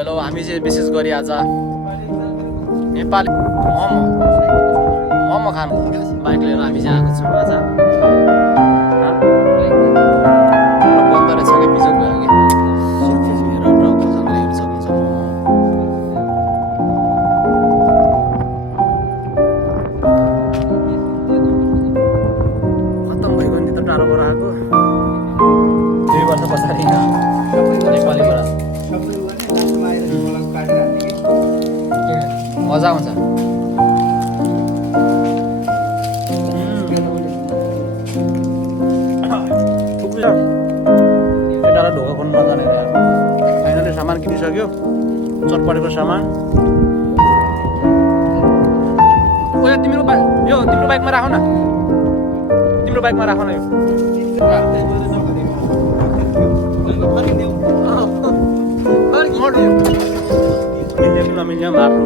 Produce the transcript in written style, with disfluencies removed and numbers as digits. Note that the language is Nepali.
हेलो, हामी चाहिँ विशेष गरी आज नेपाली मोमो खानु बाइक लिएर हामी चाहिँ आएको छौँ आज। बन्द रहेछ कि बिजोक भयो कि हेर्न सक्नुहुन्छ। खत्तम भइगयो नि त टाढोबाट आएको 2 वर्ष पछाडि नेपालीबाट मजा आउँछ। केटालाई ढोका खोल्नु नजाने फाइनली सामान किनिसक्यो, चटपटेको सामान। ओ यो तिम्रो बाइकमा राख न, तिम्रो बाइकमा राख न। यो नमिल्ने आफ्नो